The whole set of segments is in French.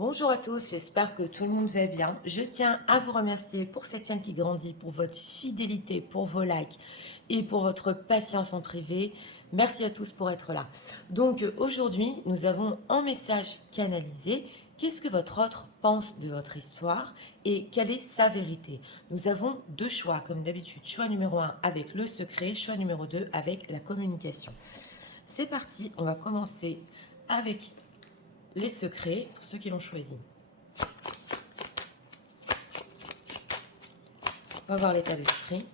Bonjour à tous, j'espère que tout le monde va bien. Je tiens à vous remercier pour cette chaîne qui grandit, pour votre fidélité, pour vos likes et pour votre patience en privé. Merci à tous pour être là. Donc aujourd'hui, nous avons un message canalisé. Qu'est-ce que votre autre pense de votre histoire et quelle est sa vérité? Nous avons deux choix, comme d'habitude. Choix numéro 1 avec le secret, choix numéro 2 avec la communication. C'est parti, on va commencer avec les secrets pour ceux qui l'ont choisi. On va voir l'état d'esprit.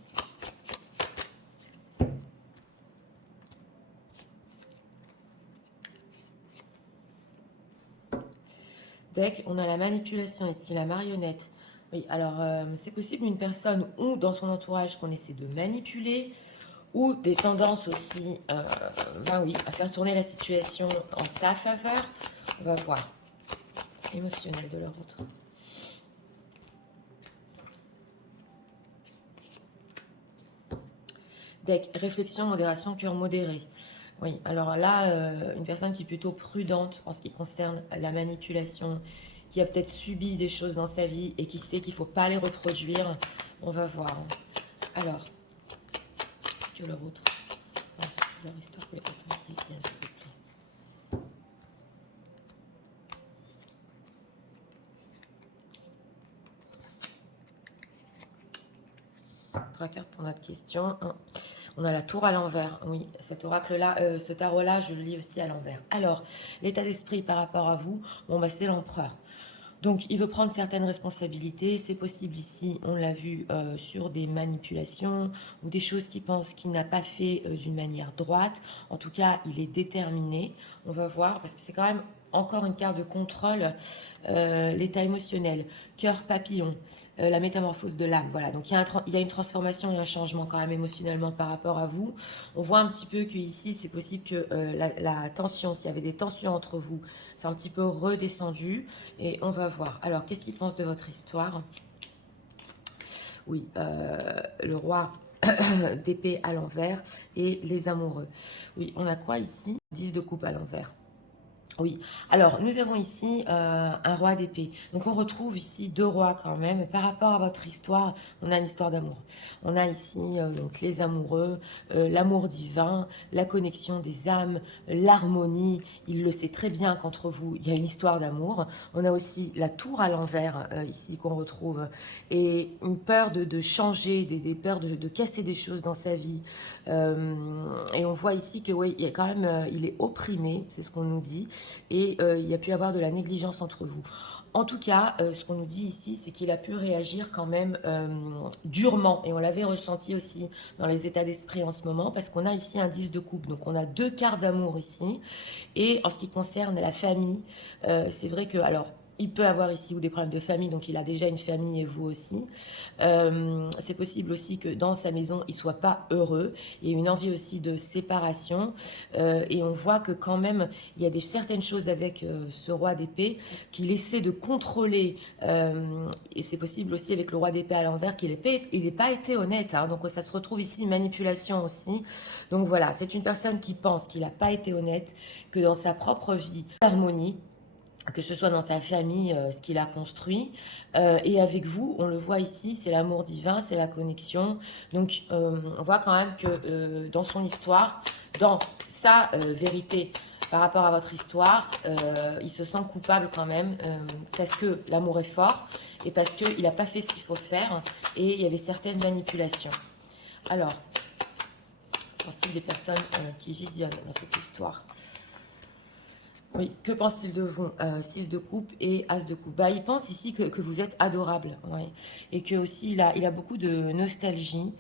Deck, on a la manipulation ici, la marionnette. Oui, alors c'est possible une personne ou dans son entourage qu'on essaie de manipuler, ou des tendances aussi, ben oui, à faire tourner la situation en sa faveur. On va voir. Émotionnel de leur autre. Deck, réflexion, modération, cœur modéré. Oui, alors là, une personne qui est plutôt prudente en ce qui concerne la manipulation, qui a peut-être subi des choses dans sa vie et qui sait qu'il ne faut pas les reproduire. On va voir. Alors, est-ce que leur autre... Leur histoire pour les personnes qui ici, s'il vous plaît. Trois cartes pour notre question. On a la tour à l'envers. Oui, cet oracle-là, ce tarot-là, je le lis aussi à l'envers. Alors, l'état d'esprit par rapport à vous, bon, bah, c'est l'empereur. Donc, il veut prendre certaines responsabilités. C'est possible ici, on l'a vu, sur des manipulations ou des choses qu'il pense qu'il n'a pas fait d'une manière droite. En tout cas, il est déterminé. On va voir, parce que c'est quand même encore une carte de contrôle, l'état émotionnel, cœur papillon, la métamorphose de l'âme. Voilà, donc il y a une transformation et un changement quand même émotionnellement par rapport à vous. On voit un petit peu qu'ici, c'est possible que la tension, s'il y avait des tensions entre vous, c'est un petit peu redescendu. Et on va voir. Alors, qu'est-ce qu'il pense de votre histoire? Oui, le roi d'épée à l'envers et les amoureux. Oui, on a quoi ici? 10 de coupe à l'envers. Oui, alors nous avons ici un roi d'épée. Donc on retrouve ici deux rois quand même. Par rapport à votre histoire, on a une histoire d'amour. On a ici donc les amoureux, l'amour divin, la connexion des âmes, l'harmonie. Il le sait très bien qu'entre vous, il y a une histoire d'amour. On a aussi la tour à l'envers ici qu'on retrouve et une peur de changer, des peurs de casser des choses dans sa vie. Et on voit ici que oui, il y a quand même, il est opprimé, c'est ce qu'on nous dit. Et il y a pu y avoir de la négligence entre vous. En tout cas, ce qu'on nous dit ici, c'est qu'il a pu réagir quand même durement. Et on l'avait ressenti aussi dans les états d'esprit en ce moment, parce qu'on a ici un 10 de coupe. Donc on a deux quarts d'amour ici. Et en ce qui concerne la famille, c'est vrai que... alors, il peut avoir ici ou des problèmes de famille, donc il a déjà une famille et vous aussi. C'est possible aussi que dans sa maison, il ne soit pas heureux. Il y a une envie aussi de séparation. Et on voit que quand même, il y a certaines choses avec ce roi d'épée qu'il essaie de contrôler. Et c'est possible aussi avec le roi d'épée à l'envers qu'il n'ait pas été honnête. Hein, donc ça se retrouve ici, manipulation aussi. Donc voilà, c'est une personne qui pense qu'il n'a pas été honnête, que dans sa propre vie, harmonie, que ce soit dans sa famille, ce qu'il a construit. Et avec vous, on le voit ici, c'est l'amour divin, c'est la connexion. Donc, on voit quand même que dans son histoire, dans sa vérité par rapport à votre histoire, il se sent coupable quand même, parce que l'amour est fort et parce qu'il n'a pas fait ce qu'il faut faire et il y avait certaines manipulations. Alors, pense-t-il des personnes qui visionnent dans cette histoire? Oui, que pense-t-il de vous? 6 de coupe et As de coupe. Bah, il pense ici que vous êtes adorable, ouais. Et que aussi il a beaucoup de nostalgie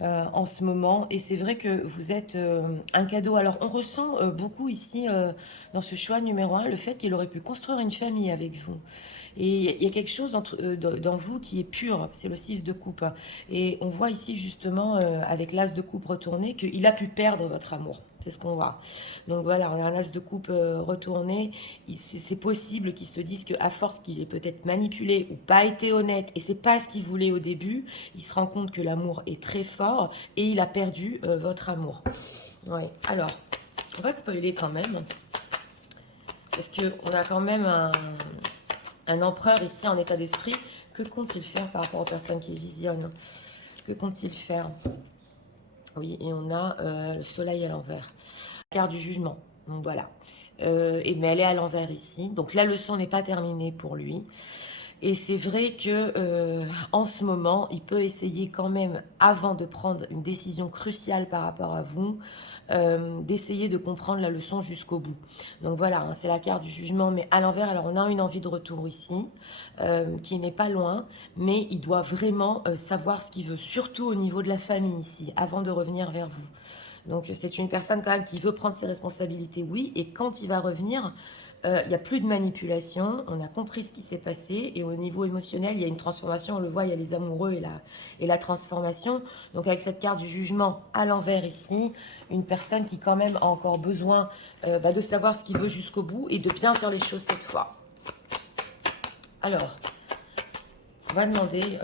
en ce moment. Et c'est vrai que vous êtes un cadeau. Alors on ressent beaucoup ici dans ce choix numéro 1 le fait qu'il aurait pu construire une famille avec vous. Et il y a quelque chose dans vous qui est pur, c'est le 6 de coupe. Et on voit ici justement avec l'As de coupe retourné qu'il a pu perdre votre amour. C'est ce qu'on voit. Donc voilà, on a un As de coupe retourné. C'est possible qu'il se dise qu'à force qu'il ait peut-être manipulé ou pas été honnête, et c'est pas ce qu'il voulait au début, il se rend compte que l'amour est très fort et il a perdu votre amour. Ouais. Alors, on va spoiler quand même. Parce qu'on a quand même Un empereur ici en état d'esprit. Que compte-t-il faire par rapport aux personnes qui visionnent? Que compte-t-il faire? Oui, et on a le soleil à l'envers. Carte du jugement. Donc voilà. Mais elle est à l'envers ici. Donc la leçon n'est pas terminée pour lui. Et c'est vrai que en ce moment, il peut essayer quand même, avant de prendre une décision cruciale par rapport à vous, d'essayer de comprendre la leçon jusqu'au bout. Donc voilà, hein, c'est la carte du jugement, mais à l'envers. Alors on a une envie de retour ici, qui n'est pas loin, mais il doit vraiment savoir ce qu'il veut, surtout au niveau de la famille ici, avant de revenir vers vous. Donc c'est une personne quand même qui veut prendre ses responsabilités, oui, et quand il va revenir, il n'y a plus de manipulation, on a compris ce qui s'est passé, et au niveau émotionnel, il y a une transformation, on le voit, il y a les amoureux et la transformation. Donc avec cette carte du jugement à l'envers ici, une personne qui quand même a encore besoin de savoir ce qu'il veut jusqu'au bout et de bien faire les choses cette fois. Alors, on va demander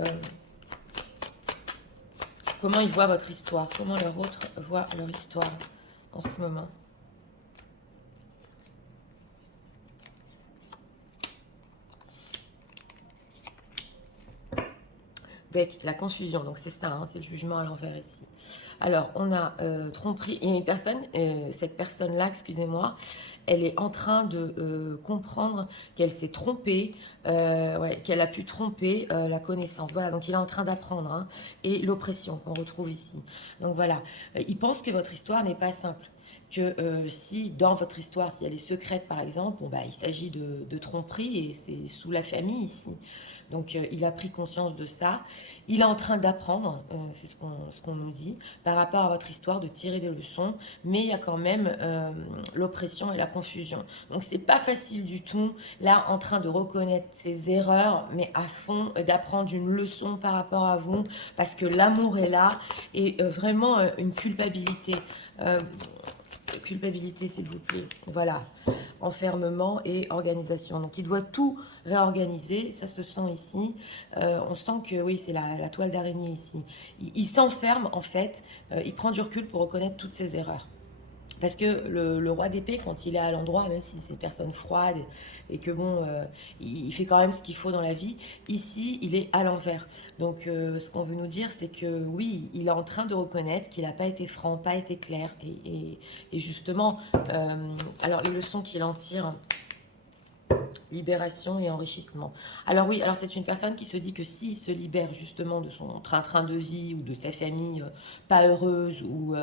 comment ils voient votre histoire, comment leur autre voit leur histoire en ce moment. Avec la confusion, donc c'est ça, hein, c'est le jugement à l'envers ici. Alors, on a tromperie, et une personne, cette personne-là, excusez-moi, elle est en train de comprendre qu'elle s'est trompée, ouais, qu'elle a pu tromper la connaissance. Voilà, donc il est en train d'apprendre, hein, et l'oppression qu'on retrouve ici. Donc voilà, il pense que votre histoire n'est pas simple. Que si dans votre histoire, si elle est secrète par exemple, bon, bah, il s'agit de tromperie et c'est sous la famille ici. Donc il a pris conscience de ça. Il est en train d'apprendre, c'est ce qu'on nous dit, par rapport à votre histoire, de tirer des leçons, mais il y a quand même l'oppression et la confusion. Donc c'est pas facile du tout, là, en train de reconnaître ses erreurs, mais à fond, d'apprendre une leçon par rapport à vous, parce que l'amour est là, et vraiment une culpabilité. Culpabilité, s'il vous plaît. Voilà. Enfermement et organisation. Donc, il doit tout réorganiser. Ça se sent ici. On sent que, oui, c'est la toile d'araignée ici. Il s'enferme, en fait. Il prend du recul pour reconnaître toutes ses erreurs. Parce que le roi d'épée, quand il est à l'endroit, même si c'est une personne froide et que bon, il fait quand même ce qu'il faut dans la vie, ici, il est à l'envers. Donc, ce qu'on veut nous dire, c'est que oui, il est en train de reconnaître qu'il n'a pas été franc, pas été clair. Et justement, alors les leçons qu'il en tire, libération et enrichissement. Alors oui, alors c'est une personne qui se dit que s'il se libère justement de son train-train de vie ou de sa famille pas heureuse ou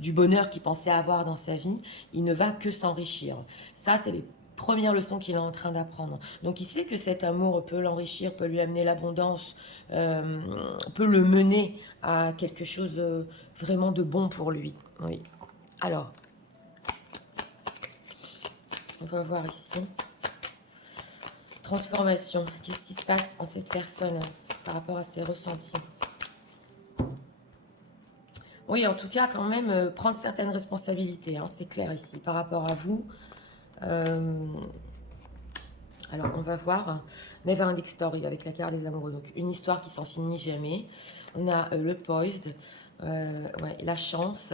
du bonheur qu'il pensait avoir dans sa vie, il ne va que s'enrichir. Ça, c'est les premières leçons qu'il est en train d'apprendre. Donc il sait que cet amour peut l'enrichir, peut lui amener l'abondance, peut le mener à quelque chose vraiment de bon pour lui. Oui. Alors, on va voir ici. Transformation. Qu'est-ce qui se passe en cette personne par rapport à ses ressentis? Oui, en tout cas, quand même, prendre certaines responsabilités, hein, c'est clair ici, par rapport à vous. Alors, on va voir Never Ending Story avec la carte des amoureux. Donc, une histoire qui s'en finit jamais. On a le Poised, ouais, la chance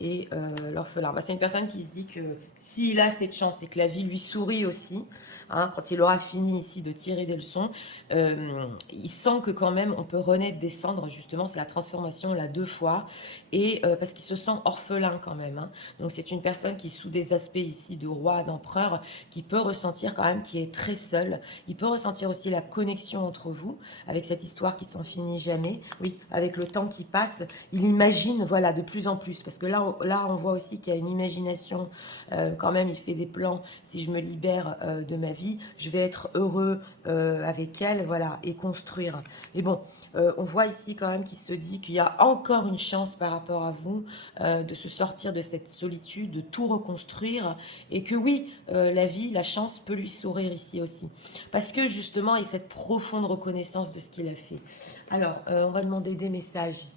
et l'orphelin. Bah, c'est une personne qui se dit que s'il a cette chance et que la vie lui sourit aussi, hein, quand il aura fini ici de tirer des leçons, il sent que quand même on peut renaître des cendres, justement, c'est la transformation là 2 fois, et parce qu'il se sent orphelin quand même. Hein. Donc c'est une personne qui, sous des aspects ici de roi, d'empereur, qui peut ressentir quand même qu'il est très seul. Il peut ressentir aussi la connexion entre vous, avec cette histoire qui s'en finit jamais. Oui, avec le temps qui passe, il imagine, voilà, de plus en plus, parce que là on voit aussi qu'il y a une imagination, quand même, il fait des plans, si je me libère de ma vie, je vais être heureux avec elle, voilà, et construire. Et bon, on voit ici quand même qu'il se dit qu'il y a encore une chance par rapport à vous, de se sortir de cette solitude, de tout reconstruire, et que oui, la vie, la chance peut lui sourire ici aussi. Parce que justement, il y a cette profonde reconnaissance de ce qu'il a fait. Alors, on va demander des messages.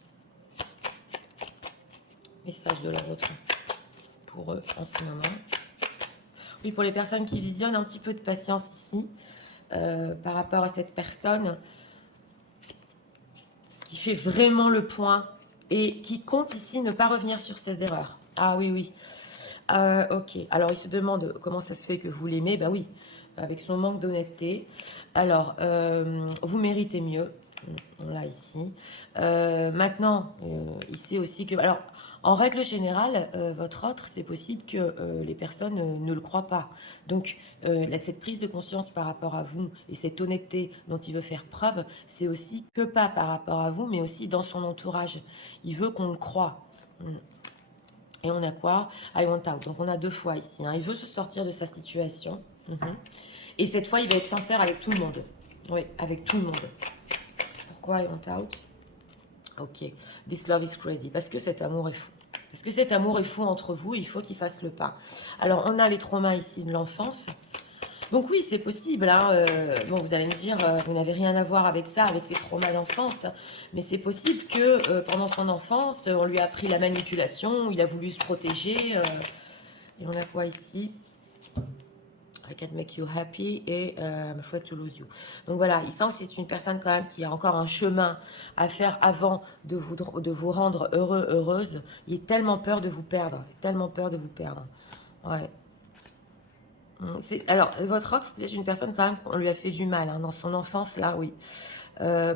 Messages de leur autre pour eux en ce moment. Oui, pour les personnes qui visionnent, un petit peu de patience ici, par rapport à cette personne qui fait vraiment le point et qui compte ici ne pas revenir sur ses erreurs. Ah oui, oui. Ok. Alors, il se demande comment ça se fait que vous l'aimez. Ben oui. avec son manque d'honnêteté. Alors, vous méritez mieux. On l'a ici. Maintenant, il sait aussi que... Alors, en règle générale, votre autre, c'est possible que les personnes ne le croient pas. Donc, cette prise de conscience par rapport à vous et cette honnêteté dont il veut faire preuve, c'est aussi que pas par rapport à vous, mais aussi dans son entourage. Il veut qu'on le croie. Et on a quoi? I want out. Donc, on a deux fois ici. Hein. Il veut se sortir de sa situation. Et cette fois, il va être sincère avec tout le monde. Oui, avec tout le monde. Pourquoi I want out? Ok. This love is crazy. Parce que cet amour est fou. Parce que cet amour est fou entre vous, il faut qu'il fasse le pas. Alors, on a les traumas ici de l'enfance. Donc oui, c'est possible. Hein. Bon, vous allez me dire, vous n'avez rien à voir avec ça, avec ces traumas d'enfance. Mais c'est possible que pendant son enfance, on lui a appris la manipulation, il a voulu se protéger. Et on a quoi ici? I can make you happy et I'm afraid to lose you. Donc voilà, il sent que c'est une personne quand même qui a encore un chemin à faire avant de vous rendre heureux, heureuse. Il a tellement peur de vous perdre, tellement peur de vous perdre. Ouais. Alors, votre autre, c'est une personne quand même qu'on lui a fait du mal hein, dans son enfance, là, oui.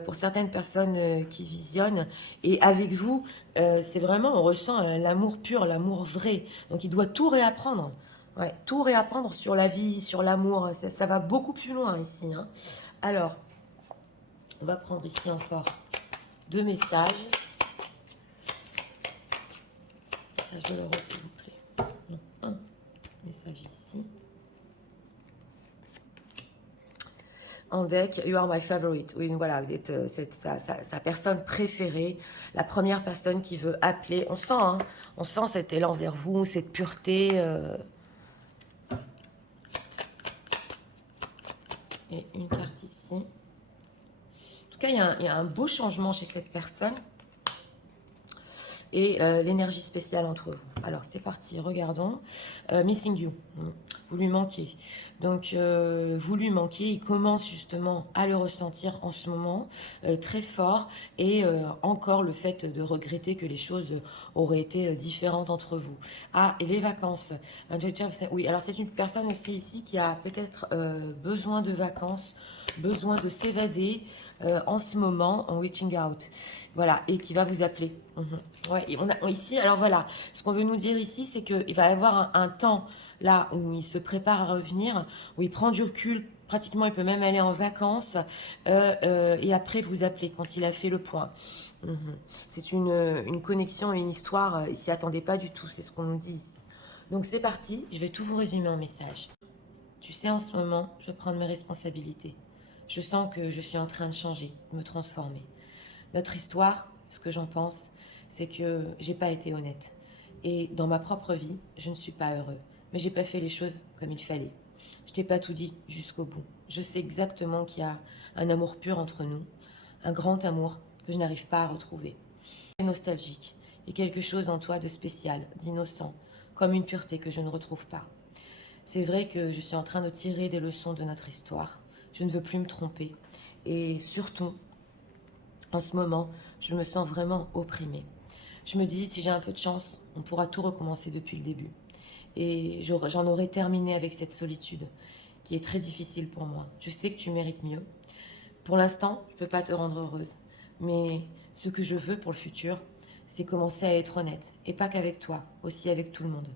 Pour certaines personnes qui visionnent. Et avec vous, c'est vraiment, on ressent l'amour pur, l'amour vrai. Donc, il doit tout réapprendre. Ouais, tout réapprendre sur la vie, sur l'amour. Ça va beaucoup plus loin ici. Hein. Alors, on va prendre ici encore deux messages. Message de l'euro, s'il vous plaît. Non, un message ici. En deck, you are my favorite. Oui, voilà, vous êtes sa personne préférée, la première personne qui veut appeler. On sent cet élan vers vous, cette pureté. Et une carte ici. En tout cas, il y a un beau changement chez cette personne. Et l'énergie spéciale entre vous. Alors, c'est parti, regardons. Missing you. Vous lui manquez. Donc, vous lui manquez. Il commence justement à le ressentir en ce moment, très fort. Et encore le fait de regretter que les choses auraient été différentes entre vous. Ah, et les vacances. Oui, alors c'est une personne aussi ici qui a peut-être besoin de vacances, besoin de s'évader en ce moment, en reaching out. Voilà, et qui va vous appeler. Ouais, et on a ici, alors voilà, ce qu'on veut nous dire ici, c'est qu'il va y avoir un temps là où il se prépare à revenir, où il prend du recul, pratiquement il peut même aller en vacances, et après vous appeler quand il a fait le point. C'est une connexion et une histoire, il s'y attendait pas du tout, c'est ce qu'on nous dit ici. Donc c'est parti, je vais tout vous résumer en message. Tu sais, en ce moment, je prends mes responsabilités. Je sens que je suis en train de changer, de me transformer. Notre histoire, ce que j'en pense, c'est que j'ai pas été honnête. Et dans ma propre vie, je ne suis pas heureux. Mais j'ai pas fait les choses comme il fallait. Je t'ai pas tout dit jusqu'au bout. Je sais exactement qu'il y a un amour pur entre nous, un grand amour que je n'arrive pas à retrouver. Nostalgique, et quelque chose en toi de spécial, d'innocent, comme une pureté que je ne retrouve pas. C'est vrai que je suis en train de tirer des leçons de notre histoire. Je ne veux plus me tromper. Et surtout, en ce moment, je me sens vraiment opprimée. Je me dis, si j'ai un peu de chance, on pourra tout recommencer depuis le début. Et j'en aurai terminé avec cette solitude, qui est très difficile pour moi. Je sais que tu mérites mieux. Pour l'instant, je ne peux pas te rendre heureuse. Mais ce que je veux pour le futur, c'est commencer à être honnête. Et pas qu'avec toi, aussi avec tout le monde.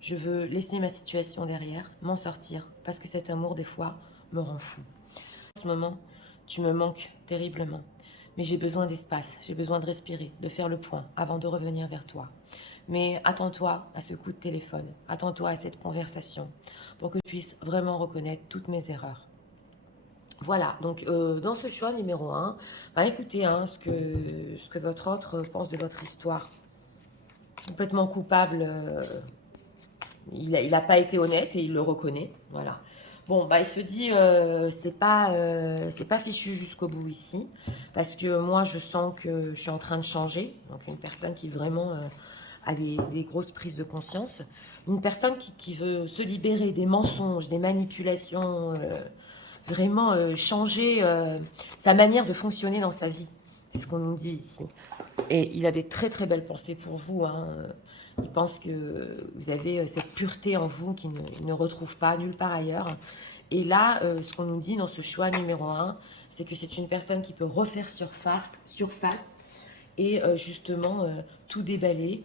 Je veux laisser ma situation derrière, m'en sortir, parce que cet amour, des fois, me rend fou. En ce moment, tu me manques terriblement. Mais j'ai besoin d'espace, j'ai besoin de respirer, de faire le point avant de revenir vers toi. Mais attends-toi à ce coup de téléphone, attends-toi à cette conversation pour que tu puisses vraiment reconnaître toutes mes erreurs. Voilà, donc dans ce choix numéro 1, bah, écoutez hein, ce que votre autre pense de votre histoire. Complètement coupable, il n'a pas été honnête et il le reconnaît, voilà. Bon, bah, il se dit, c'est pas fichu jusqu'au bout ici, parce que moi, je sens que je suis en train de changer. Donc, une personne qui vraiment a des grosses prises de conscience. Une personne qui veut se libérer des mensonges, des manipulations, vraiment changer sa manière de fonctionner dans sa vie. C'est ce qu'on nous dit ici. Et il a des très très belles pensées pour vous. Hein. Il pense que vous avez cette pureté en vous qu'il ne retrouve pas nulle part ailleurs. Et là, ce qu'on nous dit dans ce choix numéro 1, c'est que c'est une personne qui peut refaire surface et justement tout déballer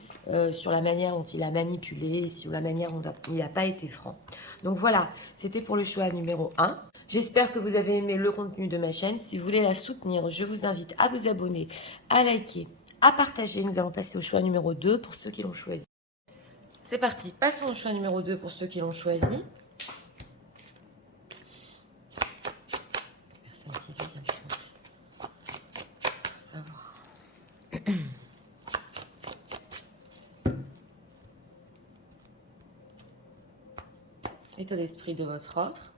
sur la manière dont il a manipulé, sur la manière dont il n'a pas été franc. Donc voilà, c'était pour le choix numéro 1. J'espère que vous avez aimé le contenu de ma chaîne. Si vous voulez la soutenir, je vous invite à vous abonner, à liker, à partager. Nous allons passer au choix numéro 2 pour ceux qui l'ont choisi. C'est parti, passons au choix numéro 2 pour ceux qui l'ont choisi. Personne qui vit, bien pour savoir. État d'esprit de votre autre.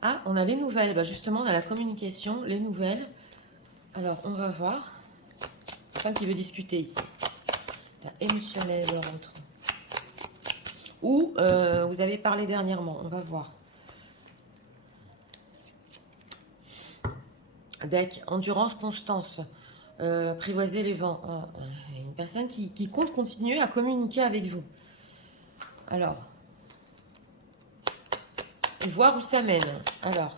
Ah, on a les nouvelles. Bah justement, on a la communication, les nouvelles. Alors, on va voir. Quelqu'un qui veut discuter ici. Émotionnel de rentre. Ou vous avez parlé dernièrement. On va voir. Deck, endurance, constance. Apprivoiser les vents. Une personne qui compte continuer à communiquer avec vous. Alors, et voir où ça mène. Alors,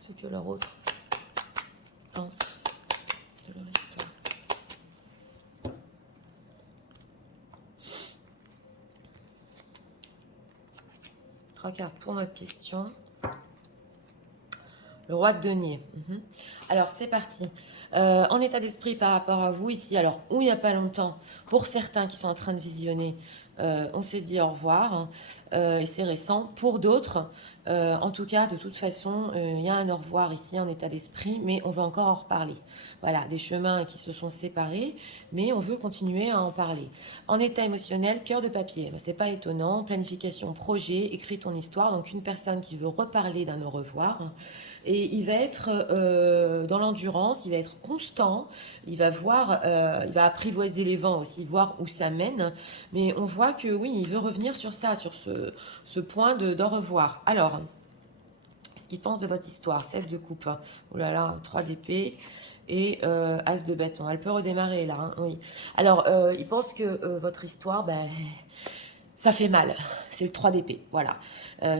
ce que leur autre pense de leur histoire. 3 cartes pour notre question. Le roi de denier. Alors, c'est parti. En état d'esprit par rapport à vous ici, alors, où il n'y a pas longtemps, pour certains qui sont en train de visionner, on s'est dit au revoir, et c'est récent. Pour d'autres, en tout cas, de toute façon, il y a un au revoir ici en état d'esprit, mais on va encore en reparler. Voilà, des chemins qui se sont séparés, mais on veut continuer à en parler. En état émotionnel, cœur de papier, c'est pas étonnant, planification, projet, écris ton histoire, donc une personne qui veut reparler d'un au revoir, et il va être dans l'endurance, il va être constant, il va voir, il va apprivoiser les vents aussi, voir où ça mène, mais on voit que oui, il veut revenir sur ça, sur ce point d'au revoir. Alors, ce qu'il pense de votre histoire, 7 de coupe, oh là là, 3 d'épée et As de bâton. Elle peut redémarrer là, hein, oui. Alors, il pense que votre histoire, ben, ça fait mal. C'est le 3 d'épée, voilà.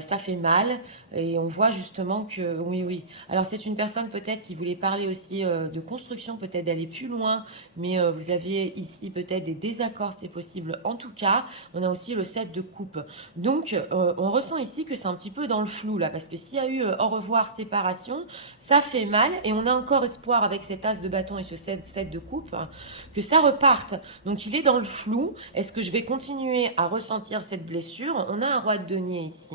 Ça fait mal et on voit justement que, oui, oui. Alors, c'est une personne peut-être qui voulait parler aussi de construction, peut-être d'aller plus loin, mais vous aviez ici peut-être des désaccords, c'est possible. En tout cas, on a aussi le 7 de coupe. Donc, on ressent ici que c'est un petit peu dans le flou, là, parce que s'il y a eu au revoir, séparation, ça fait mal et on a encore espoir avec cet As de bâton et ce 7 de coupe que ça reparte. Donc, il est dans le flou. Est-ce que je vais continuer à ressentir cette blessure? On a un roi de denier ici.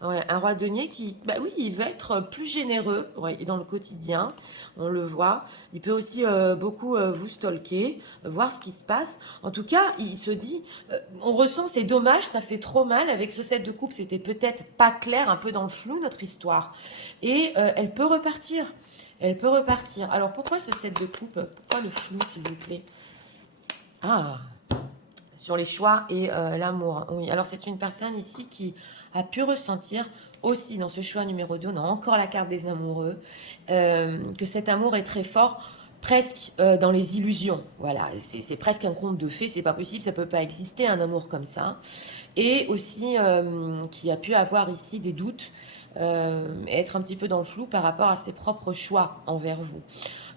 Ouais, un roi de denier qui, bah oui, il va être plus généreux dans le quotidien. On le voit. Il peut aussi beaucoup vous stalker, voir ce qui se passe. En tout cas, il se dit, on ressent, c'est dommage, ça fait trop mal. Avec ce 7 de coupe, c'était peut-être pas clair, un peu dans le flou, notre histoire. Et elle peut repartir. Elle peut repartir. Alors, pourquoi ce 7 de coupe? Pourquoi le flou, s'il vous plaît? Ah, sur les choix et l'amour. Oui, alors c'est une personne ici qui a pu ressentir aussi dans ce choix numéro 2, on a encore la carte des amoureux, que cet amour est très fort, presque dans les illusions. Voilà, c'est presque un conte de fées, c'est pas possible, ça peut pas exister un amour comme ça. Et aussi qui a pu avoir ici des doutes, être un petit peu dans le flou par rapport à ses propres choix envers vous.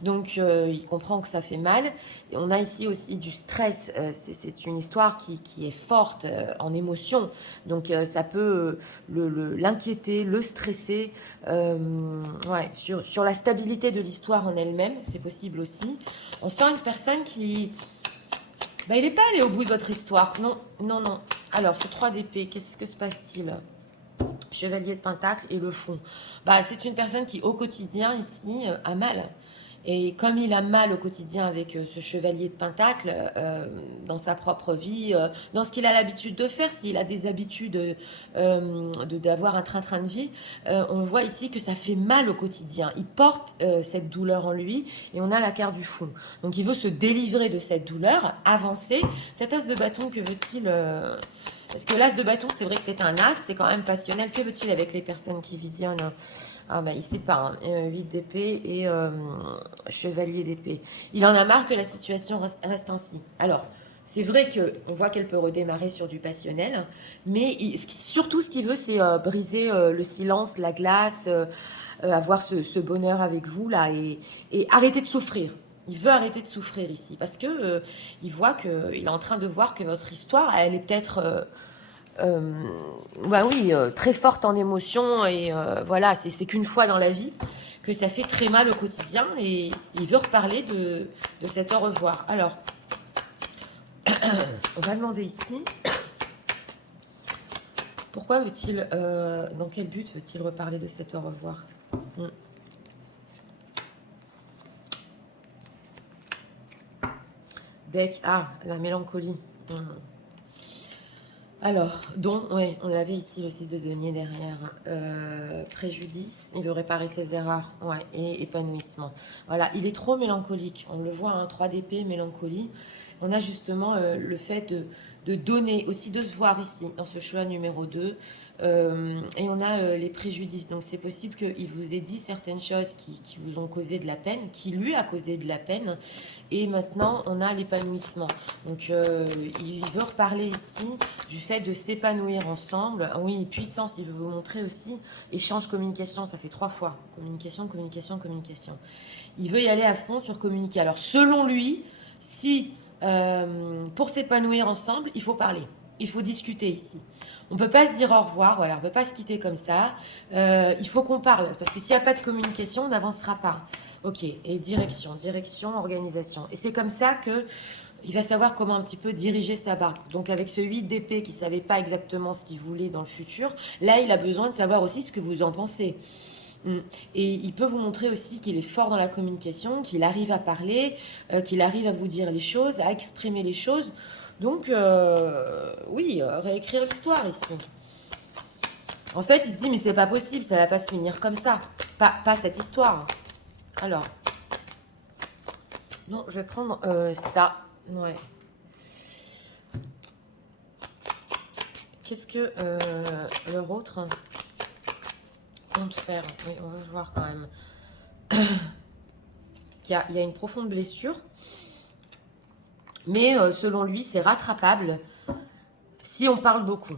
Donc, il comprend que ça fait mal. Et on a ici aussi du stress. C'est une histoire qui est forte en émotion. Donc, ça peut l'inquiéter, le stresser. Ouais, sur la stabilité de l'histoire en elle-même, c'est possible aussi. On sent une personne qui... Bah, il n'est pas allé au bout de votre histoire. Non, non, non. Alors, ce 3 d'épée, qu'est-ce que se passe-t-il? Chevalier de Pentacle et le fond. Bah, c'est une personne qui, au quotidien, ici, a mal. Et comme il a mal au quotidien avec ce chevalier de Pentacle, dans sa propre vie, dans ce qu'il a l'habitude de faire, s'il a des habitudes d'avoir un train-train de vie, on voit ici que ça fait mal au quotidien. Il porte cette douleur en lui et on a la carte du fond. Donc il veut se délivrer de cette douleur, avancer. Cet as de bâton, que veut-il Parce que l'as de bâton, c'est vrai que c'est un as, c'est quand même passionnel. Que veut-il avec les personnes qui visionnent? Ah bah il sait pas, hein. 8 d'épée et chevalier d'épée. Il en a marre que la situation reste ainsi. Alors, c'est vrai qu'on voit qu'elle peut redémarrer sur du passionnel, mais surtout ce qu'il veut, c'est briser le silence, la glace, avoir ce bonheur avec vous là et arrêter de souffrir. Il veut arrêter de souffrir ici parce que il voit que il est en train de voir que votre histoire, elle est peut-être euh, bah oui, très forte en émotion et voilà, c'est qu'une fois dans la vie que ça fait très mal au quotidien et il veut reparler de cet au revoir. Alors, on va demander ici, pourquoi veut-il, dans quel but veut-il reparler de cet au revoir? Deck, ah, la mélancolie. Alors, oui, on l'avait ici, le 6 de denier derrière. Préjudice, il veut réparer ses erreurs, ouais, et épanouissement. Voilà, il est trop mélancolique, on le voit, hein, 3 d'épée, mélancolie. On a justement le fait de donner, aussi de se voir ici, dans ce choix numéro 2. Et on a les préjudices. Donc c'est possible qu'il vous ait dit certaines choses qui vous ont causé de la peine, qui lui a causé de la peine. Et maintenant, on a l'épanouissement. Donc il veut reparler ici du fait de s'épanouir ensemble. Ah oui, puissance, il veut vous montrer aussi. Échange, communication, ça fait 3 fois. Communication, communication, communication. Il veut y aller à fond sur communiquer. Alors selon lui, si pour s'épanouir ensemble, il faut parler. Il faut discuter ici. On ne peut pas se dire au revoir, voilà, on ne peut pas se quitter comme ça. Il faut qu'on parle, parce que s'il n'y a pas de communication, on n'avancera pas. Ok, et direction, organisation. Et c'est comme ça que il va savoir comment un petit peu diriger sa barque. Donc avec ce 8 d'épée qui ne savait pas exactement ce qu'il voulait dans le futur, là il a besoin de savoir aussi ce que vous en pensez. Et il peut vous montrer aussi qu'il est fort dans la communication, qu'il arrive à parler, qu'il arrive à vous dire les choses, à exprimer les choses. Donc, oui, réécrire l'histoire ici. En fait, il se dit, mais c'est pas possible, ça va pas se finir comme ça. Pas cette histoire. Alors, non, je vais prendre ça. Ouais. Qu'est-ce que leur autre compte faire? Oui, on va voir quand même. Parce qu'il y a une profonde blessure. Mais selon lui, c'est rattrapable si on parle beaucoup.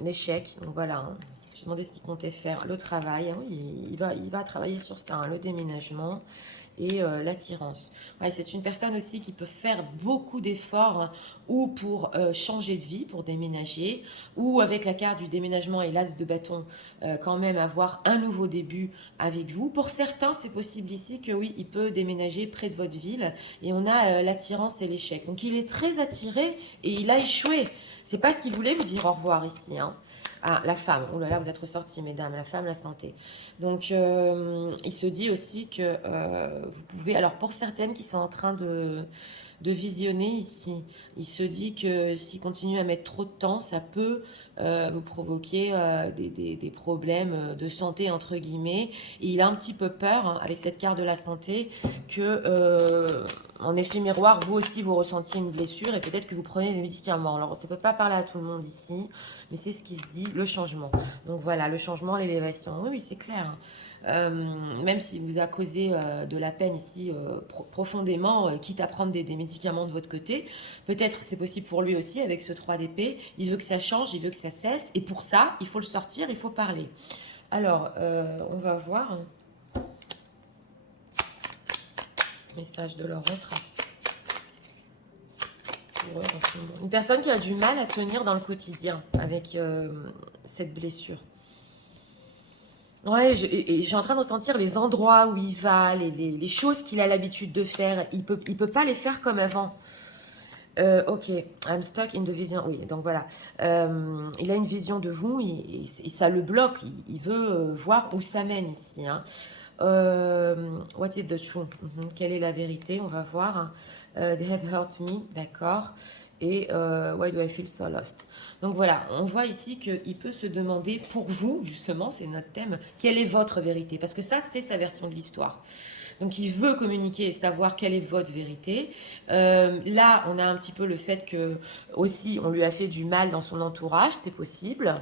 L'échec, donc voilà. J'ai demandé ce qu'il comptait faire. Le travail, oui, il va travailler sur ça, hein, le déménagement et l'attirance. Ouais, c'est une personne aussi qui peut faire beaucoup d'efforts hein, ou pour changer de vie, pour déménager, ou avec la carte du déménagement et l'as de bâton, quand même avoir un nouveau début avec vous. Pour certains, c'est possible ici que oui, il peut déménager près de votre ville et on a l'attirance et l'échec. Donc il est très attiré et il a échoué. C'est pas ce qu'il voulait vous dire au revoir ici. Hein. Ah, la femme. Oh là là, vous êtes ressortis, mesdames. La femme, la santé. Donc, il se dit aussi que vous pouvez... Alors, pour certaines qui sont en train de visionner ici, il se dit que s'il continue à mettre trop de temps, ça peut vous provoquer des problèmes de santé, entre guillemets. Et il a un petit peu peur, hein, avec cette carte de la santé, que... en effet miroir, vous aussi, vous ressentiez une blessure et peut-être que vous prenez des médicaments. Alors, ça ne peut pas parler à tout le monde ici, mais c'est ce qui se dit, le changement. Donc voilà, le changement, l'élévation. Oui, oui, c'est clair. Hein. Même si vous a causé de la peine ici profondément, quitte à prendre des médicaments de votre côté, peut-être c'est possible pour lui aussi avec ce 3 d'épée. Il veut que ça change, il veut que ça cesse. Et pour ça, il faut le sortir, il faut parler. Alors, on va voir. Message de leur autre. Une personne qui a du mal à tenir dans le quotidien avec cette blessure. Ouais, et j'ai en train de ressentir les endroits où il va, les choses qu'il a l'habitude de faire. Il peut pas les faire comme avant. Ok, I'm stuck in the vision. Oui, donc voilà. Il a une vision de vous et ça le bloque. Il veut voir où ça mène ici. Hein. What is the truth? Quelle est la vérité? On va voir. They have hurt me, d'accord. et Why do I feel so lost? Donc voilà, on voit ici qu'il peut se demander pour vous, justement, c'est notre thème, quelle est votre vérité? Parce que ça, c'est sa version de l'histoire. Donc il veut communiquer et savoir quelle est votre vérité. Là, on a un petit peu le fait que aussi on lui a fait du mal dans son entourage, c'est possible.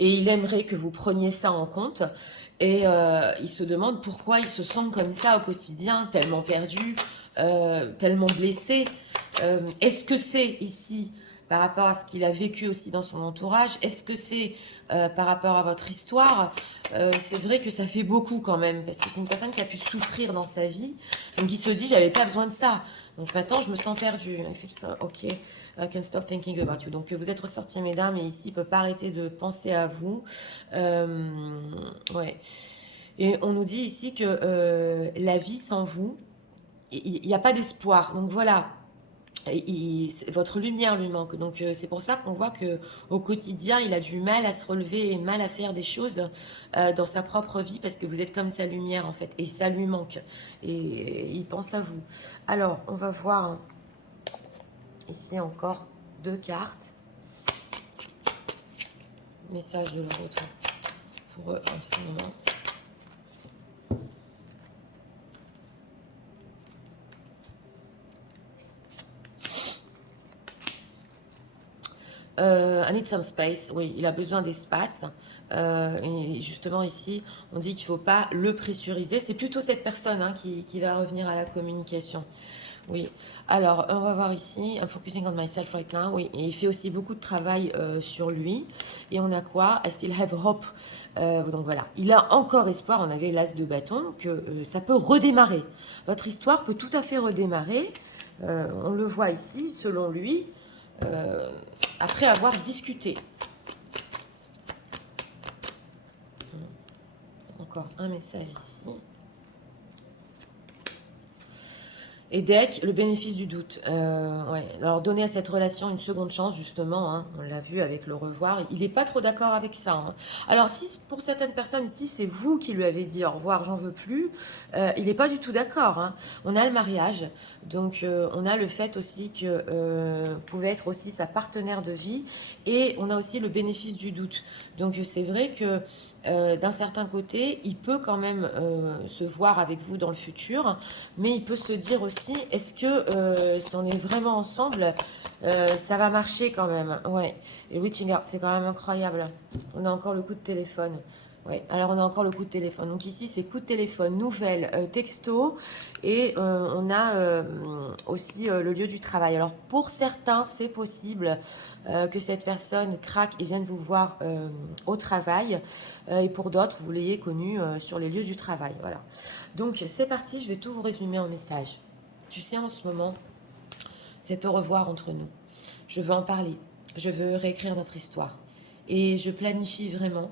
Et il aimerait que vous preniez ça en compte. Et il se demande pourquoi il se sent comme ça au quotidien, tellement perdu, tellement blessé. Est-ce que c'est ici par rapport à ce qu'il a vécu aussi dans son entourage? Est-ce que c'est par rapport à votre histoire? C'est vrai que ça fait beaucoup quand même, parce que c'est une personne qui a pu souffrir dans sa vie. Donc il se dit, j'avais pas besoin de ça. Donc maintenant, je me sens perdu. I feel so, ok, I can stop thinking about you. Donc vous êtes ressortis, mesdames, et ici, il ne peut pas arrêter de penser à vous. Ouais. Et on nous dit ici que la vie sans vous, il n'y a pas d'espoir. Donc voilà, votre lumière lui manque. Donc c'est pour ça qu'on voit que au quotidien, il a du mal à se relever et mal à faire des choses dans sa propre vie parce que vous êtes comme sa lumière en fait et ça lui manque. Et il pense à vous. Alors, on va voir ici encore 2 cartes. Message de leur retour pour eux en ce moment. I need some space. Oui, il a besoin d'espace. Et justement ici, on dit qu'il ne faut pas le pressuriser. C'est plutôt cette personne hein, qui va revenir à la communication. Oui. Alors, on va voir ici. I'm focusing on myself right now. Oui, et il fait aussi beaucoup de travail sur lui. Et on a quoi? I still have hope. Donc voilà, il a encore espoir. On avait l'as de bâton que ça peut redémarrer. Votre histoire peut tout à fait redémarrer. On le voit ici, selon lui. Après avoir discuté. Encore un message ici. Et deck, le bénéfice du doute. Ouais. Alors, donner à cette relation une seconde chance, justement, hein, on l'a vu avec le revoir. Il n'est pas trop d'accord avec ça. Hein. Alors, si pour certaines personnes ici, c'est vous qui lui avez dit au revoir, j'en veux plus, il n'est pas du tout d'accord. Hein. On a le mariage, donc on a le fait aussi que vous pouvez être aussi sa partenaire de vie, et on a aussi le bénéfice du doute. Donc, c'est vrai que d'un certain côté, il peut quand même se voir avec vous dans le futur, mais il peut se dire aussi, est-ce que si on est vraiment ensemble, ça va marcher quand même? Ouais, et reaching out, c'est quand même incroyable. On a encore le coup de téléphone. Ouais, alors on a encore le coup de téléphone. Donc ici, c'est coup de téléphone, nouvelles, texto, et on a aussi le lieu du travail. Alors pour certains, c'est possible que cette personne craque et vienne vous voir au travail, et pour d'autres, vous l'ayez connu sur les lieux du travail. Voilà. Donc c'est parti, je vais tout vous résumer en message. Tu sais, en ce moment, c'est au revoir entre nous. Je veux en parler, je veux réécrire notre histoire. Et je planifie vraiment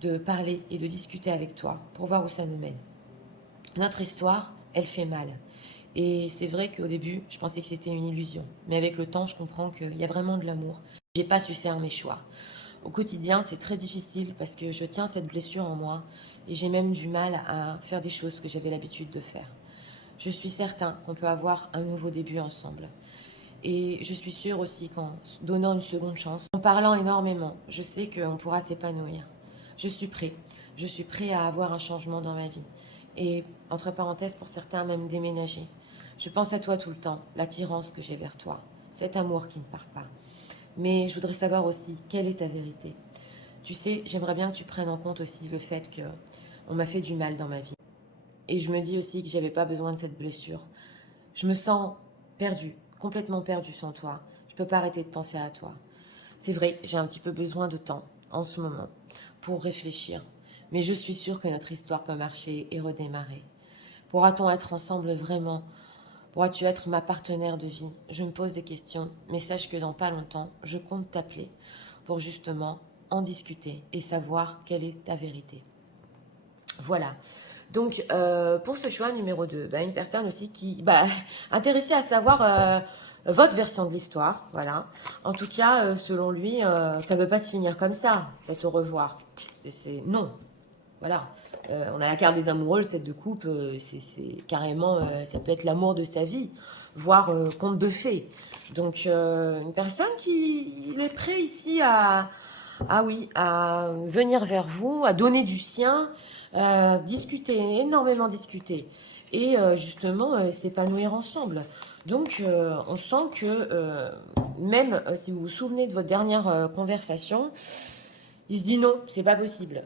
de parler et de discuter avec toi pour voir où ça nous mène. Notre histoire, elle fait mal. Et c'est vrai qu'au début, je pensais que c'était une illusion. Mais avec le temps, je comprends qu'il y a vraiment de l'amour. J'ai pas su faire mes choix. Au quotidien, c'est très difficile parce que je tiens cette blessure en moi et j'ai même du mal à faire des choses que j'avais l'habitude de faire. Je suis certain qu'on peut avoir un nouveau début ensemble. Et je suis sûre aussi qu'en donnant une seconde chance, en parlant énormément, je sais qu'on pourra s'épanouir. Je suis prêt. Je suis prêt à avoir un changement dans ma vie. Et, entre parenthèses, pour certains, même déménager. Je pense à toi tout le temps, l'attirance que j'ai vers toi, cet amour qui ne part pas. Mais je voudrais savoir aussi, quelle est ta vérité? Tu sais, j'aimerais bien que tu prennes en compte aussi le fait que on m'a fait du mal dans ma vie. Et je me dis aussi que j'avais pas besoin de cette blessure. Je me sens perdue, complètement perdue sans toi. Je peux pas arrêter de penser à toi. C'est vrai, j'ai un petit peu besoin de temps en ce moment pour réfléchir. Mais je suis sûre que notre histoire peut marcher et redémarrer. Pourra-t-on être ensemble vraiment? Pourras-tu être ma partenaire de vie? Je me pose des questions, mais sache que dans pas longtemps, je compte t'appeler pour justement en discuter et savoir quelle est ta vérité. Voilà. Donc, pour ce choix numéro 2, une personne aussi qui intéressée à savoir votre version de l'histoire. Voilà. En tout cas, selon lui, ça ne veut pas se finir comme ça, cet au revoir. Non. Voilà. On a la carte des amoureux, le 7 de coupe, c'est carrément, ça peut être l'amour de sa vie, voire conte de fées. Donc, une personne qui il est prêt ici ah oui, à venir vers vous, à donner du sien, discuter, énormément discuter, et justement s'épanouir ensemble. Donc, on sent que même si vous vous souvenez de votre dernière conversation, il se dit non, c'est pas possible,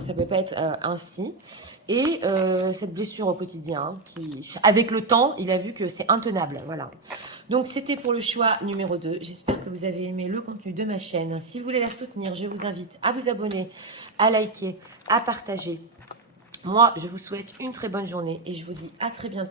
ça peut pas être ainsi. Et cette blessure au quotidien, qui, avec le temps, il a vu que c'est intenable. Voilà. Donc, c'était pour le choix numéro 2. J'espère que vous avez aimé le contenu de ma chaîne. Si vous voulez la soutenir, je vous invite à vous abonner, à liker, à partager. Moi, je vous souhaite une très bonne journée et je vous dis à très bientôt.